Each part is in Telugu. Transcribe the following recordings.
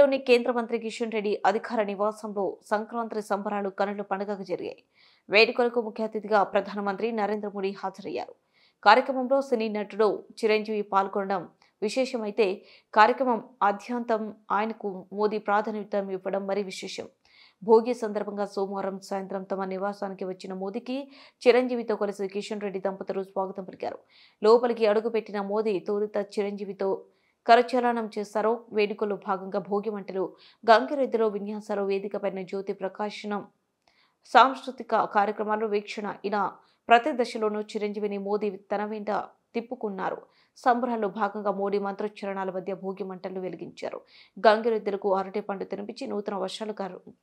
ఢిల్లీలోని కేంద్ర మంత్రి కిషన్ రెడ్డి అధికార నివాసంలో సంక్రాంతి సంబరాలు కనుల పండుగగా జరిగాయి. వేడుకలకు ముఖ్య అతిథిగా ప్రధానమంత్రి నరేంద్ర మోడీ హాజరయ్యారు. కార్యక్రమంలో సినీ నటుడు చిరంజీవి పాల్గొనడం విశేషమైతే కార్యక్రమం ఆద్యంతం ఆయనకు మోదీ ప్రాధాన్యత ఇవ్వడం మరీ విశేషం. భోగి సందర్భంగా సోమవారం సాయంత్రం తమ నివాసానికి వచ్చిన మోదీకి చిరంజీవితో కలిసి కిషన్ రెడ్డి దంపతులు స్వాగతం పలికారు. లోపలికి అడుగుపెట్టిన మోదీ తొలుత చిరంజీవితో కరచాలనం చేశారు. వేడుకల్లో భాగంగా భోగి మంటలు, గంగిరెద్దులో విన్యాసాలు, వేదికపైన జ్యోతి ప్రకాశనం, సాంస్కృతిక కార్యక్రమాలు వీక్షణ ఇలా ప్రతి దశలోనూ చిరంజీవిని మోదీ తన వెంట తిప్పుకున్నారు. సంబరాల్లో భాగంగా మోడీ మంత్రోచ్చరణల మధ్య భోగి మంటలు వెలిగించారు. గంగిరెద్దులకు అరటి పండు తినిపించి నూతన వర్షాలు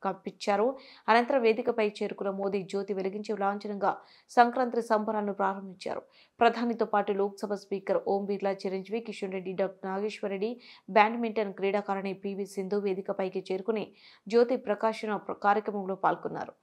కప్పించారు. అనంతరం వేదికపై చేరుకున్న మోదీ జ్యోతి వెలిగించి లాంఛనంగా సంక్రాంతి సంబరాలను ప్రారంభించారు. ప్రధానితో పాటు Lok Sabha speaker Om Birla, Chiranjeevi, Kishan Reddy, doctor Nageswara Reddy, badminton క్రీడాకారిణి పివి సింధు వేదికపైకి చేరుకుని జ్యోతి ప్రకాశన కార్యక్రమంలో పాల్గొన్నారు.